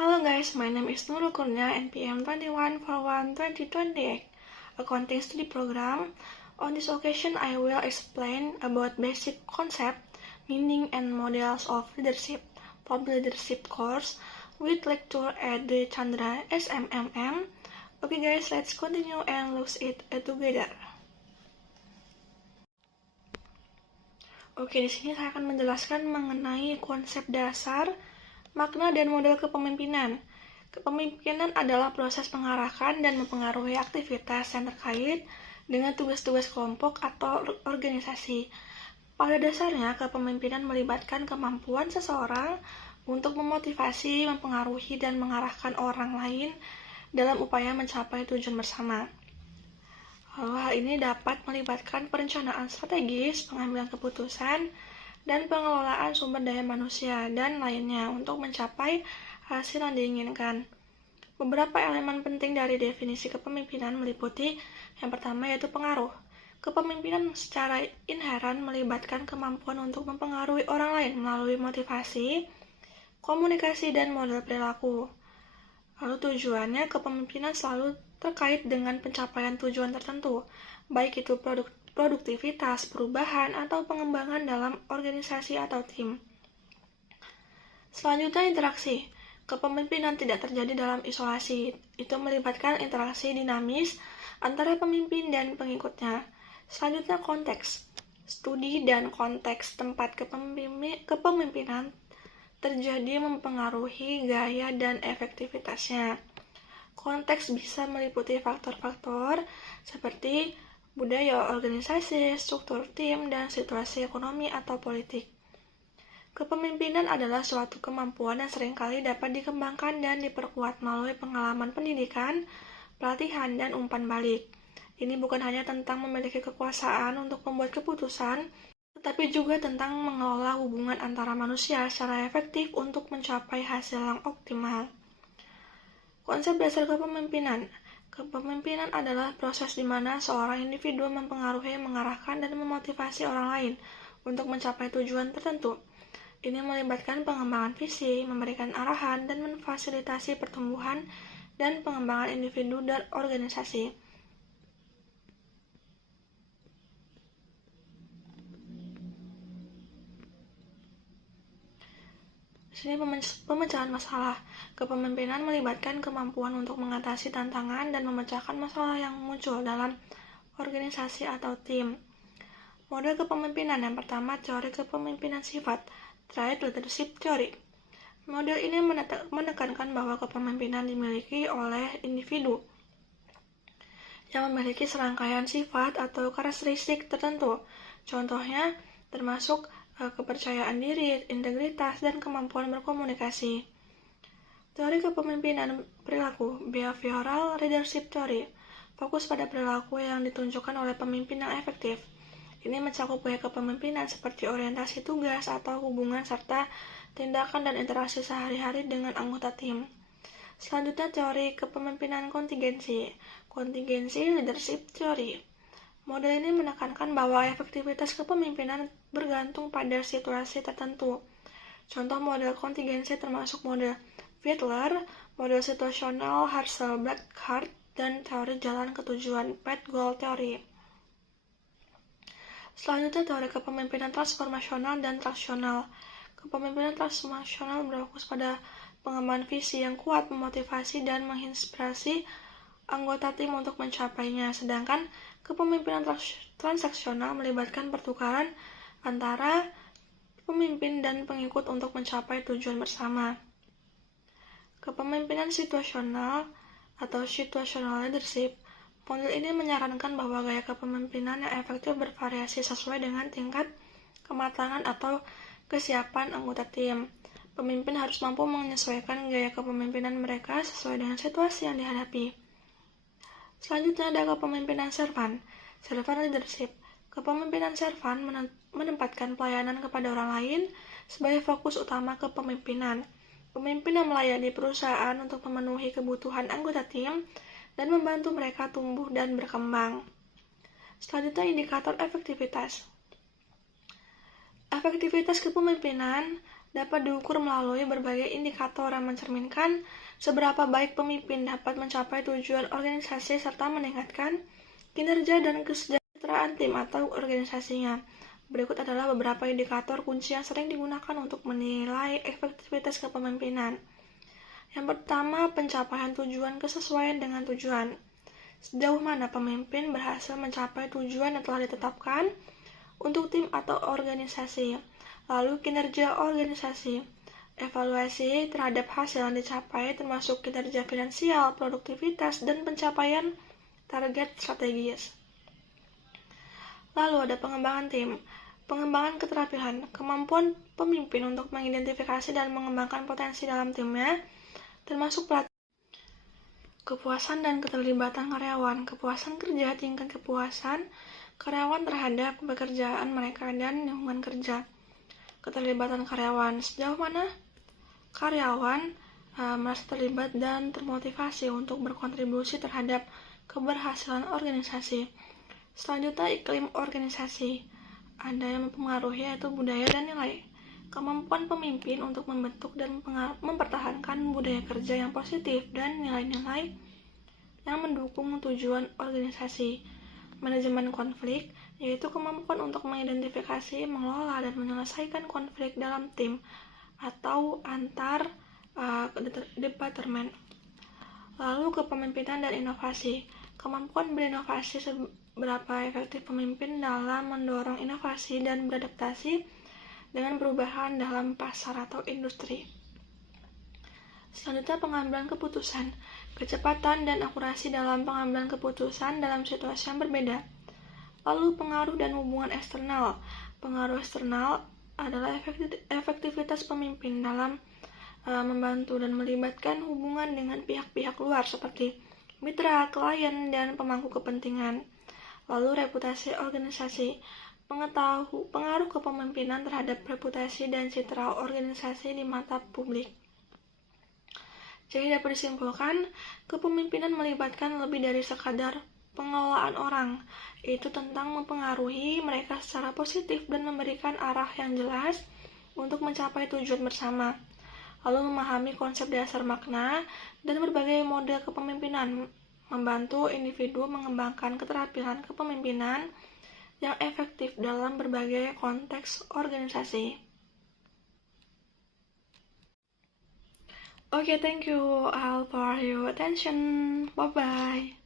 Hello guys, my name is Nurul Kurnia, NPM 2141-2028, Accounting Study Program. On this occasion, I will explain about basic concept, meaning and models of leadership from the leadership course with lecture at the Chandra SMMM. Okay guys, let's continue and look it together. Oke, di sini saya akan menjelaskan mengenai konsep dasar, makna dan model kepemimpinan. Kepemimpinan adalah proses mengarahkan dan mempengaruhi aktivitas yang terkait dengan tugas-tugas kelompok atau organisasi. Pada dasarnya, kepemimpinan melibatkan kemampuan seseorang untuk memotivasi, mempengaruhi, dan mengarahkan orang lain dalam upaya mencapai tujuan bersama. Hal ini dapat melibatkan perencanaan strategis, pengambilan keputusan, dan pengelolaan sumber daya manusia, dan lainnya untuk mencapai hasil yang diinginkan. Beberapa elemen penting dari definisi kepemimpinan meliputi yang pertama yaitu pengaruh. Kepemimpinan secara inheren melibatkan kemampuan untuk mempengaruhi orang lain melalui motivasi, komunikasi, dan model perilaku. Lalu tujuannya, kepemimpinan selalu terkait dengan pencapaian tujuan tertentu, baik itu produktivitas, perubahan, atau pengembangan dalam organisasi atau tim. Selanjutnya, interaksi. Kepemimpinan tidak terjadi dalam isolasi. Itu melibatkan interaksi dinamis antara pemimpin dan pengikutnya. Selanjutnya, konteks. Studi dan konteks tempat kepemimpinan terjadi mempengaruhi gaya dan efektivitasnya. Konteks bisa meliputi faktor-faktor seperti budaya organisasi, struktur tim, dan situasi ekonomi atau politik. Kepemimpinan adalah suatu kemampuan yang seringkali dapat dikembangkan dan diperkuat melalui pengalaman pendidikan, pelatihan, dan umpan balik. Ini bukan hanya tentang memiliki kekuasaan untuk membuat keputusan, tetapi juga tentang mengelola hubungan antara manusia secara efektif untuk mencapai hasil yang optimal. Konsep dasar kepemimpinan. Kepemimpinan adalah proses di mana seorang individu mempengaruhi, mengarahkan, dan memotivasi orang lain untuk mencapai tujuan tertentu. Ini melibatkan pengembangan visi, memberikan arahan, dan memfasilitasi pertumbuhan dan pengembangan individu dan organisasi. Di sini pemecahan masalah. Kepemimpinan melibatkan kemampuan untuk mengatasi tantangan dan memecahkan masalah yang muncul dalam organisasi atau tim. Model kepemimpinan yang pertama, teori kepemimpinan sifat, trait leadership theory. Model ini menekankan bahwa kepemimpinan dimiliki oleh individu yang memiliki serangkaian sifat atau karakteristik tertentu. Contohnya termasuk kepercayaan diri, integritas, dan kemampuan berkomunikasi. Teori kepemimpinan perilaku, behavioral leadership theory, fokus pada perilaku yang ditunjukkan oleh pemimpin yang efektif. Ini mencakup gaya kepemimpinan seperti orientasi tugas atau hubungan serta tindakan dan interaksi sehari-hari dengan anggota tim. Selanjutnya, teori kepemimpinan kontingensi leadership theory. Model ini menekankan bahwa efektivitas kepemimpinan bergantung pada situasi tertentu. Contoh model kontingensi termasuk model Fiedler, model situasional Herschel-Blackhart, dan teori jalan ke tujuan Path Goal Theory. Selanjutnya, teori kepemimpinan transformasional dan traksional. Kepemimpinan transformasional berfokus pada pengembangan visi yang kuat, memotivasi, dan menginspirasi anggota tim untuk mencapainya, sedangkan kepemimpinan transaksional melibatkan pertukaran antara pemimpin dan pengikut untuk mencapai tujuan bersama. Kepemimpinan situasional atau situational leadership, model ini menyarankan bahwa gaya kepemimpinan yang efektif bervariasi sesuai dengan tingkat kematangan atau kesiapan anggota tim. Pemimpin harus mampu menyesuaikan gaya kepemimpinan mereka sesuai dengan situasi yang dihadapi. Selanjutnya ada kepemimpinan servant leadership. Kepemimpinan servant menempatkan pelayanan kepada orang lain sebagai fokus utama kepemimpinan. Pemimpin yang melayani perusahaan untuk memenuhi kebutuhan anggota tim dan membantu mereka tumbuh dan berkembang. Selanjutnya indikator efektivitas. Efektivitas kepemimpinan dapat diukur melalui berbagai indikator yang mencerminkan seberapa baik pemimpin dapat mencapai tujuan organisasi serta meningkatkan kinerja dan kesejahteraan tim atau organisasinya. Berikut adalah beberapa indikator kunci yang sering digunakan untuk menilai efektivitas kepemimpinan. Yang pertama, pencapaian tujuan kesesuaian dengan tujuan. Sejauh mana pemimpin berhasil mencapai tujuan yang telah ditetapkan untuk tim atau organisasi. Lalu kinerja organisasi. Evaluasi terhadap hasil yang dicapai termasuk kinerja finansial, produktivitas, dan pencapaian target strategis. Lalu ada pengembangan tim. Pengembangan keterampilan, kemampuan pemimpin untuk mengidentifikasi dan mengembangkan potensi dalam timnya, termasuk pelatihan. Kepuasan dan keterlibatan karyawan. Kepuasan kerja, tingkat kepuasan karyawan terhadap pekerjaan mereka dan lingkungan kerja. Keterlibatan karyawan. Sejauh mana karyawan merasa terlibat dan termotivasi untuk berkontribusi terhadap keberhasilan organisasi. Selanjutnya, iklim organisasi. Ada yang mempengaruhi yaitu budaya dan nilai. Kemampuan pemimpin untuk membentuk dan mempertahankan budaya kerja yang positif dan nilai-nilai yang mendukung tujuan organisasi. Manajemen konflik, yaitu kemampuan untuk mengidentifikasi, mengelola, dan menyelesaikan konflik dalam tim atau antar departemen. Lalu kepemimpinan dan inovasi. Kemampuan berinovasi, seberapa efektif pemimpin dalam mendorong inovasi dan beradaptasi dengan perubahan dalam pasar atau industri. Selanjutnya, pengambilan keputusan. Kecepatan dan akurasi dalam pengambilan keputusan dalam situasi yang berbeda. Lalu pengaruh dan hubungan eksternal. Pengaruh eksternal adalah efektivitas pemimpin dalam membantu dan melibatkan hubungan dengan pihak-pihak luar seperti mitra, klien, dan pemangku kepentingan. Lalu reputasi organisasi. Pengaruh kepemimpinan terhadap reputasi dan citra organisasi di mata publik. Jadi dapat disimpulkan, kepemimpinan melibatkan lebih dari sekadar pengelolaan orang, yaitu tentang mempengaruhi mereka secara positif dan memberikan arah yang jelas untuk mencapai tujuan bersama. Lalu memahami konsep dasar makna dan berbagai mode kepemimpinan, membantu individu mengembangkan keterampilan kepemimpinan yang efektif dalam berbagai konteks organisasi. Okay, thank you all for your attention. Bye-bye.